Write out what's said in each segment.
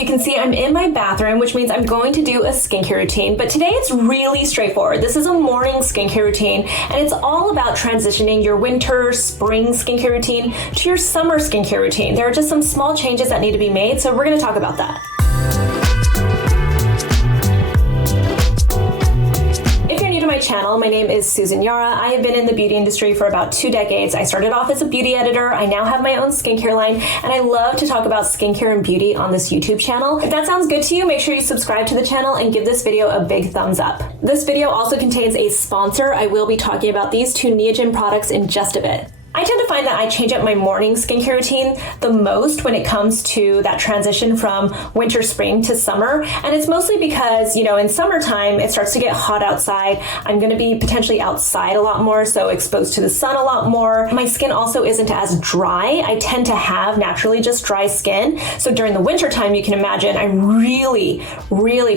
You can see I'm in my bathroom, which means I'm going to do a skincare routine, but today it's really straightforward. This is a morning skincare routine, and it's all about transitioning your winter, spring skincare routine to your summer skincare routine. There are just some small changes that need to be made, so we're gonna talk about that. Channel. My name is Susan Yara. I have been in the beauty industry for about 2 decades. I started off as a beauty editor. I now have my own skincare line, and I love to talk about skincare and beauty on this YouTube channel. If that sounds good to you, make sure you subscribe to the channel and give this video a big thumbs up. This video also contains a sponsor. I will be talking about these 2 Neogen products in just a bit. I tend to find that I change up my morning skincare routine the most when it comes to that transition from winter, spring to summer. And it's mostly because, in summertime, it starts to get hot outside. I'm going to be potentially outside a lot more, so exposed to the sun a lot more. My skin also isn't as dry. I tend to have naturally just dry skin. So during the winter time, you can imagine I really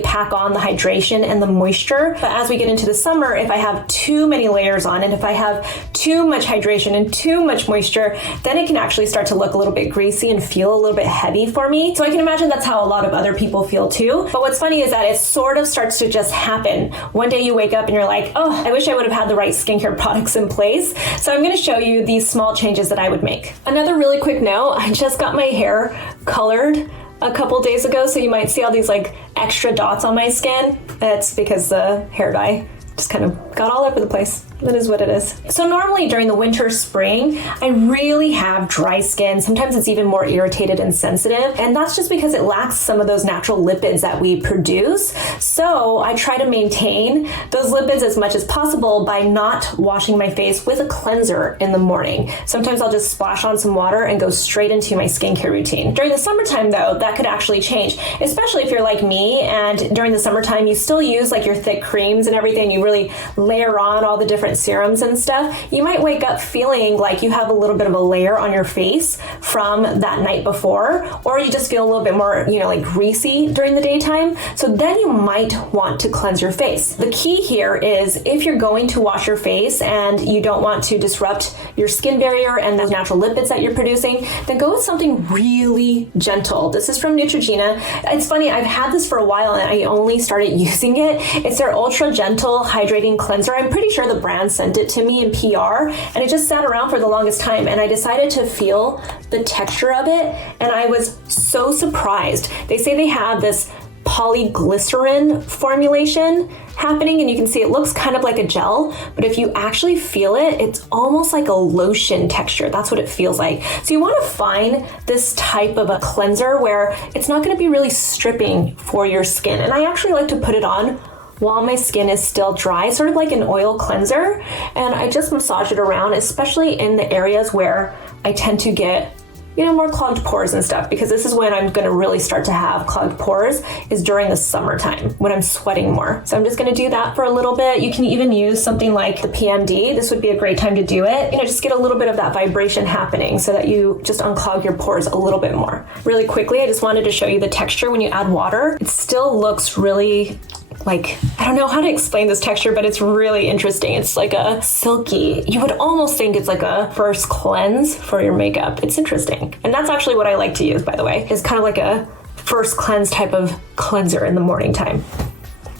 pack on the hydration and the moisture. But as we get into the summer, if I have too many layers on and if I have too much hydration and too much moisture, then it can actually start to look a little bit greasy and feel a little bit heavy for me. So I can imagine that's how a lot of other people feel too. But what's funny is that it sort of starts to just happen. One day you wake up and you're like, oh, I wish I would have had the right skincare products in place. So I'm going to show you these small changes that I would make. Another really quick note, I just got my hair colored a couple days ago, so you might see all these like extra dots on my skin. That's because the hair dye just kind of got all over the place. That is what it is. So normally during the winter, spring, I really have dry skin. Sometimes it's even more irritated and sensitive. And that's just because it lacks some of those natural lipids that we produce. So I try to maintain those lipids as much as possible by not washing my face with a cleanser in the morning. Sometimes I'll just splash on some water and go straight into my skincare routine. During the summertime though, that could actually change, especially if you're like me and during the summertime, you still use like your thick creams and everything. You really layer on all the different serums and stuff. You might wake up feeling like you have a little bit of a layer on your face from that night before, or you just feel a little bit more, like greasy during the daytime. So then you might want to cleanse your face. The key here is if you're going to wash your face and you don't want to disrupt your skin barrier and those natural lipids that you're producing, then go with something really gentle. This is from Neutrogena. It's funny, I've had this for a while and I only started using it. It's their ultra gentle hydrating cleanser. I'm pretty sure the brand sent it to me in PR, and it just sat around for the longest time, and I decided to feel the texture of it, and I was so surprised. They say they have this polyglycerin formulation happening, and you can see it looks kind of like a gel, but if you actually feel it, it's almost like a lotion texture. That's what it feels like. So you want to find this type of a cleanser where it's not going to be really stripping for your skin, and I actually like to put it on while my skin is still dry, sort of like an oil cleanser. And I just massage it around, especially in the areas where I tend to get more clogged pores and stuff, because this is when I'm going to really start to have clogged pores, is during the summertime when I'm sweating more. So I'm just going to do that for a little bit. You can even use something like the PMD. This would be a great time to do it. Just get a little bit of that vibration happening so that you just unclog your pores a little bit more. Really quickly, I just wanted to show you the texture when you add water. It still looks really I don't know how to explain this texture, but it's really interesting. It's like a silky, you would almost think it's like a first cleanse for your makeup. It's interesting. And that's actually what I like to use, by the way. It's kind of like a first cleanse type of cleanser in the morning time.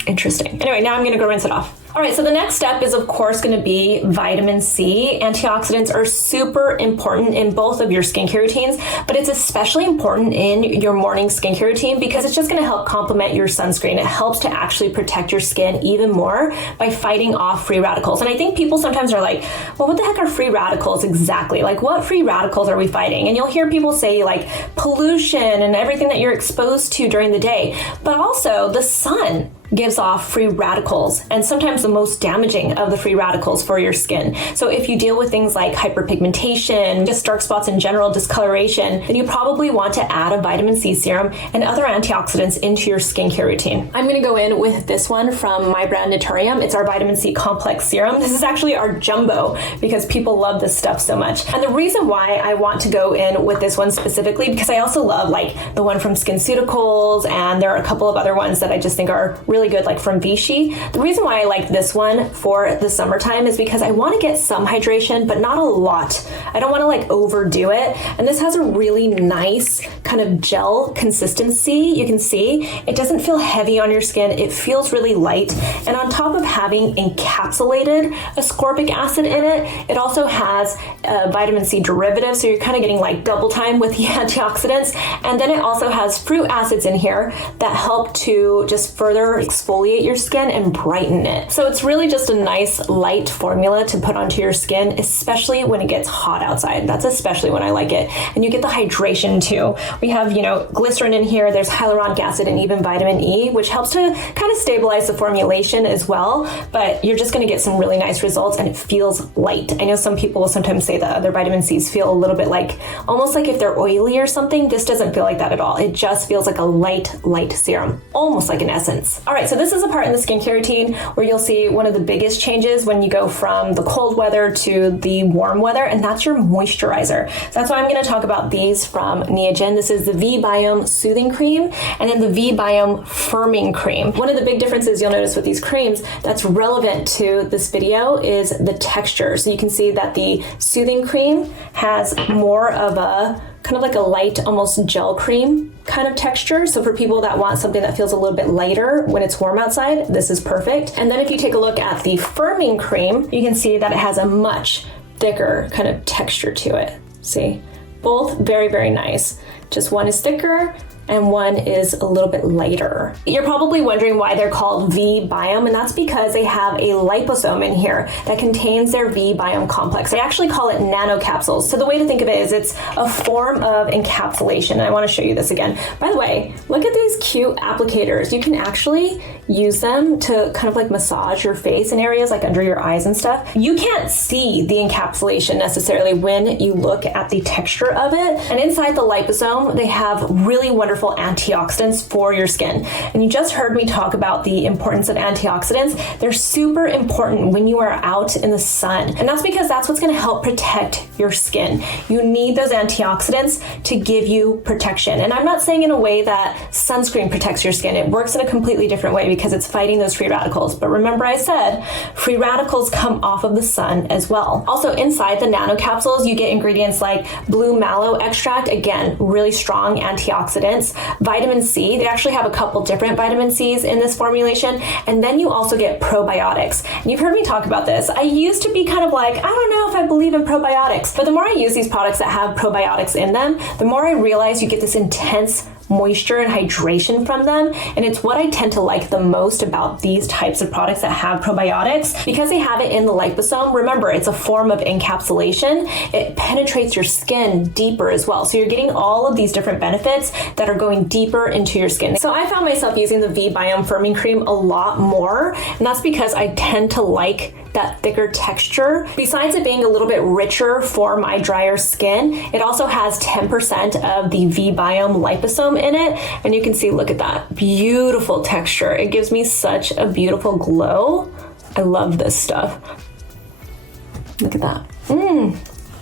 Interesting. Anyway, now I'm going to go rinse it off. All right, so the next step is of course going to be vitamin C. Antioxidants are super important in both of your skincare routines, but it's especially important in your morning skincare routine because it's just going to help complement your sunscreen. It helps to actually protect your skin even more by fighting off free radicals. And I think people sometimes are like, well, what the heck are free radicals exactly? Like, what free radicals are we fighting? And you'll hear people say like pollution and everything that you're exposed to during the day, but also the sun gives off free radicals, and sometimes the most damaging of the free radicals for your skin. So if you deal with things like hyperpigmentation, just dark spots in general, discoloration, then you probably want to add a vitamin C serum and other antioxidants into your skincare routine. I'm gonna go in with this one from my brand NATURIUM. It's our vitamin C complex serum. This is actually our jumbo because people love this stuff so much. And the reason why I want to go in with this one specifically, because I also love like the one from SkinCeuticals, and there are a couple of other ones that I just think are really really good, like from Vichy. The reason why I like this one for the summertime is because I want to get some hydration, but not a lot. I don't want to like overdo it. And this has a really nice kind of gel consistency. You can see it doesn't feel heavy on your skin. It feels really light. And on top of having encapsulated ascorbic acid in it, it also has a vitamin C derivative. So you're kind of getting like double time with the antioxidants. And then it also has fruit acids in here that help to just further exfoliate your skin and brighten it. So it's really just a nice light formula to put onto your skin, especially when it gets hot outside. That's especially when I like it. And you get the hydration too. We have, you know, glycerin in here, there's hyaluronic acid and even vitamin E, which helps to kind of stabilize the formulation as well, but you're just gonna get some really nice results and it feels light. I know some people will sometimes say that other vitamin C's feel a little bit like, almost like if they're oily or something. This doesn't feel like that at all. It just feels like a light serum, almost like an essence. All right, so this is a part in the skincare routine where you'll see one of the biggest changes when you go from the cold weather to the warm weather, and that's your moisturizer. So that's why I'm gonna talk about these from Neogen. This is the V.Biome Soothing Cream and then the V.Biome Firming Cream. One of the big differences you'll notice with these creams that's relevant to this video is the texture. So you can see that the Soothing Cream has more of a kind of like a light, almost gel cream kind of texture. So for people that want something that feels a little bit lighter when it's warm outside, this is perfect. And then if you take a look at the firming cream, you can see that it has a much thicker kind of texture to it. See, both very, very nice. Just one is thicker and one is a little bit lighter. You're probably wondering why they're called V.Biome, and that's because they have a liposome in here that contains their V.Biome complex. They actually call it nanocapsules. So the way to think of it is it's a form of encapsulation. And I want to show you this again. By the way, look at these cute applicators. You can actually use them to kind of like massage your face in areas like under your eyes and stuff. You can't see the encapsulation necessarily when you look at the texture of it. And inside the liposome, they have really wonderful antioxidants for your skin. And you just heard me talk about the importance of antioxidants. They're super important when you are out in the sun. And that's because that's what's going to help protect your skin. You need those antioxidants to give you protection. And I'm not saying in a way that sunscreen protects your skin. It works in a completely different way because it's fighting those free radicals. But remember I said free radicals come off of the sun as well. Also inside the nanocapsules, you get ingredients like blue mallow extract, again, really strong antioxidants. Vitamin C, they actually have a couple different vitamin C's in this formulation. And then you also get probiotics. And you've heard me talk about this. I used to be kind of like, I don't know if I believe in probiotics. But the more I use these products that have probiotics in them, the more I realize you get this intense moisture and hydration from them. And it's what I tend to like the most about these types of products that have probiotics, because they have it in the liposome. Remember, it's a form of encapsulation. It penetrates your skin deeper as well. So you're getting all of these different benefits that are going deeper into your skin. So I found myself using the V.Biome Firming Cream a lot more. And that's because I tend to like that thicker texture. Besides it being a little bit richer for my drier skin, it also has 10% of the V.Biome liposome in it. And you can see, look at that beautiful texture. It gives me such a beautiful glow. I love this stuff. Look at that.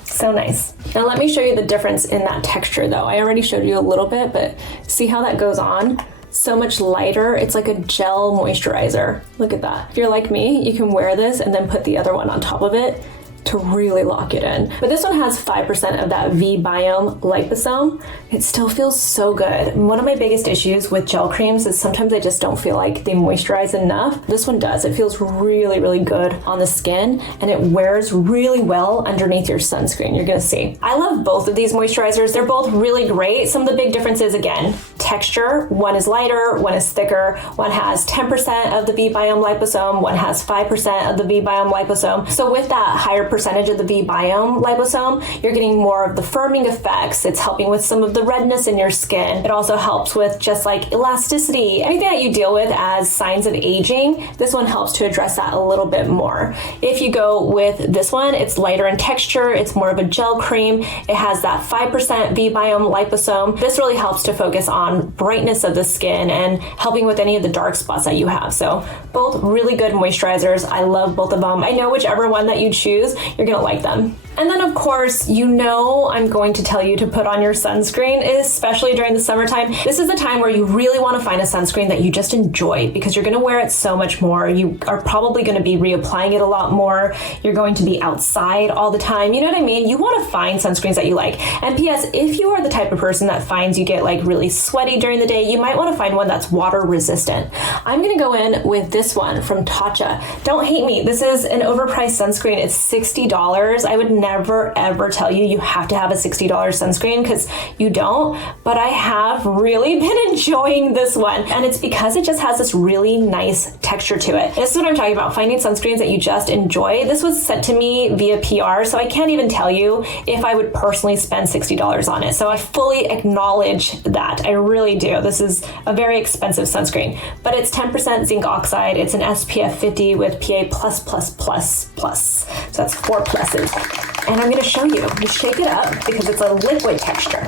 So nice. Now let me show you the difference in that texture though. I already showed you a little bit, but see how that goes on? So much lighter. It's like a gel moisturizer. Look at that. If you're like me, you can wear this and then put the other one on top of it to really lock it in. But this one has 5% of that V.Biome liposome. It still feels so good. And one of my biggest issues with gel creams is sometimes I just don't feel like they moisturize enough. This one does. It feels really, really good on the skin, and it wears really well underneath your sunscreen. You're gonna see. I love both of these moisturizers. They're both really great. Some of the big differences, again, texture. One is lighter, one is thicker. One has 10% of the V.Biome liposome, one has 5% of the V.Biome liposome. So with that higher percentage of the V.Biome liposome, you're getting more of the firming effects. It's helping with some of the redness in your skin. It also helps with just like elasticity. Anything that you deal with as signs of aging, this one helps to address that a little bit more. If you go with this one, it's lighter in texture. It's more of a gel cream. It has that 5% V.Biome liposome. This really helps to focus on brightness of the skin and helping with any of the dark spots that you have. So both really good moisturizers. I love both of them. I know whichever one that you choose, you're gonna like them. And then of course, you know I'm going to tell you to put on your sunscreen, especially during the summertime. This is the time where you really want to find a sunscreen that you just enjoy because you're going to wear it so much more. You are probably going to be reapplying it a lot more. You're going to be outside all the time. You know what I mean? You want to find sunscreens that you like. And P.S., if you are the type of person that finds you get like really sweaty during the day, you might want to find one that's water resistant. I'm going to go in with this one from Tatcha. Don't hate me. This is an overpriced sunscreen. It's $60. I would never ever tell you have to have a $60 sunscreen because you don't, but I have really been enjoying this one, and it's because it just has this really nice texture to it. This is what I'm talking about, finding sunscreens that you just enjoy. This was sent to me via PR, so I can't even tell you if I would personally spend $60 on it. So I fully acknowledge that. I really do. This is a very expensive sunscreen, but it's 10% zinc oxide. It's an SPF 50 with PA+++++. So that's 4 pluses. And I'm going to show you. You shake it up because it's a liquid texture.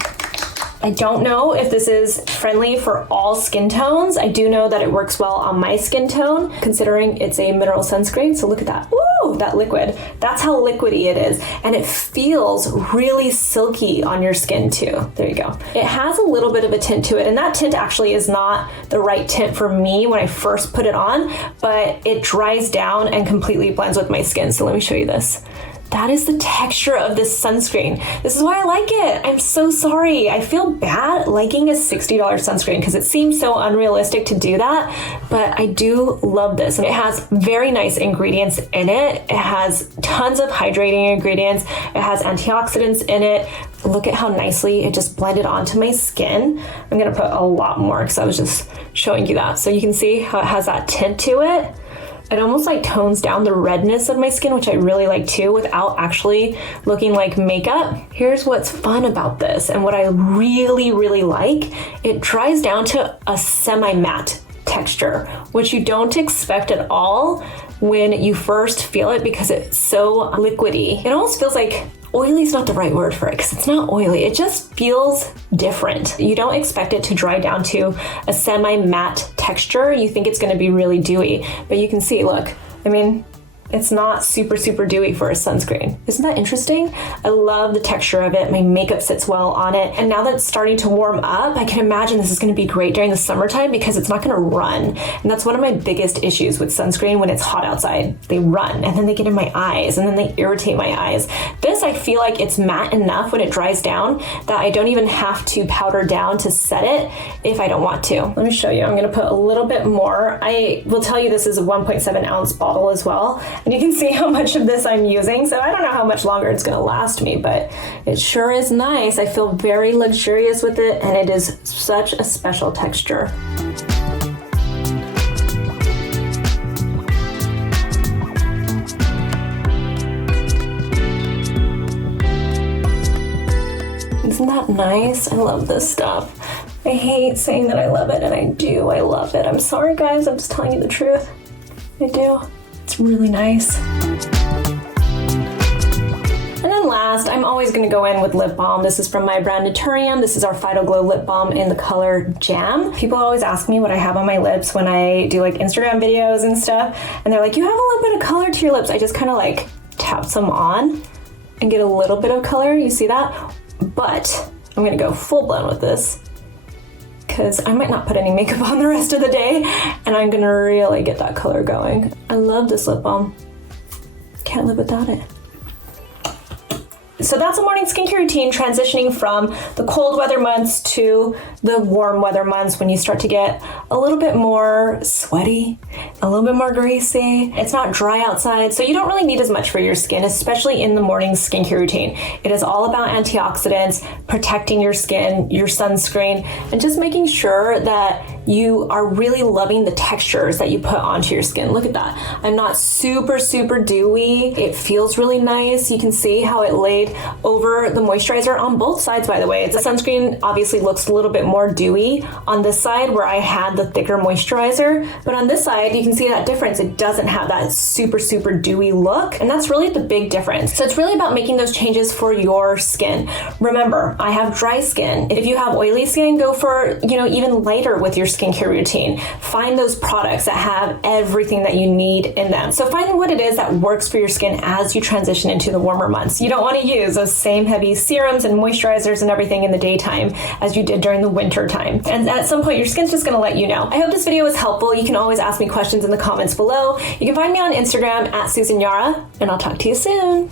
I don't know if this is friendly for all skin tones. I do know that it works well on my skin tone, considering it's a mineral sunscreen. So look at that. Woo, that liquid. That's how liquidy it is. And it feels really silky on your skin too. There you go. It has a little bit of a tint to it. And that tint actually is not the right tint for me when I first put it on, but it dries down and completely blends with my skin. So let me show you this. That is the texture of this sunscreen. This is why I like it. I'm so sorry. I feel bad liking a $60 sunscreen because it seems so unrealistic to do that, but I do love this. And it has very nice ingredients in it. It has tons of hydrating ingredients. It has antioxidants in it. Look at how nicely it just blended onto my skin. I'm gonna put a lot more because I was just showing you that. So you can see how it has that tint to it. It almost like tones down the redness of my skin, which I really like too, without actually looking like makeup. Here's what's fun about this and what I really, really like. It dries down to a semi-matte texture, which you don't expect at all when you first feel it because it's so liquidy. It almost feels like oily is not the right word for it because it's not oily. It just feels different. You don't expect it to dry down to a semi-matte texture. You think it's going to be really dewy, but you can see, look, I mean, it's not super, super dewy for a sunscreen. Isn't that interesting? I love the texture of it. My makeup sits well on it. And now that it's starting to warm up, I can imagine this is gonna be great during the summertime because it's not gonna run. And that's one of my biggest issues with sunscreen when it's hot outside. They run and then they get in my eyes and then they irritate my eyes. This, I feel like it's matte enough when it dries down that I don't even have to powder down to set it if I don't want to. Let me show you. I'm gonna put a little bit more. I will tell you this is a 1.7 ounce bottle as well. And you can see how much of this I'm using. So I don't know how much longer it's gonna last me, but it sure is nice. I feel very luxurious with it and it is such a special texture. Isn't that nice? I love this stuff. I hate saying that I love it, and I do. I love it. I'm sorry, guys. I'm just telling you the truth. I do. It's really nice. And then last, I'm always going to go in with lip balm. This is from my brand NATURIUM. This is our Phyto-Glow lip balm in the color Jam. People always ask me what I have on my lips when I do like Instagram videos and stuff. And they're like, you have a little bit of color to your lips. I just kind of like tap some on and get a little bit of color. You see that? But I'm going to go full blown with this because I might not put any makeup on the rest of the day and I'm gonna really get that color going. I love this lip balm. Can't live without it. So that's a morning skincare routine, transitioning from the cold weather months to the warm weather months when you start to get a little bit more sweaty, a little bit more greasy. It's not dry outside, so you don't really need as much for your skin, especially in the morning skincare routine. It is all about antioxidants, protecting your skin, your sunscreen, and just making sure that you are really loving the textures that you put onto your skin. Look at that. I'm not super, super dewy. It feels really nice. You can see how it laid over the moisturizer on both sides, by the way. The sunscreen obviously looks a little bit more dewy on this side where I had the thicker moisturizer, but on this side you can see that difference. It doesn't have that super, super dewy look, and that's really the big difference. So it's really about making those changes for your skin. Remember, I have dry skin. If you have oily skin, go for, even lighter with your skincare routine. Find those products that have everything that you need in them. So find what it is that works for your skin as you transition into the warmer months. You don't want to use those same heavy serums and moisturizers and everything in the daytime as you did during the winter time. And at some point, your skin's just going to let you know. I hope this video was helpful. You can always ask me questions in the comments below. You can find me on Instagram at Susan Yara, and I'll talk to you soon.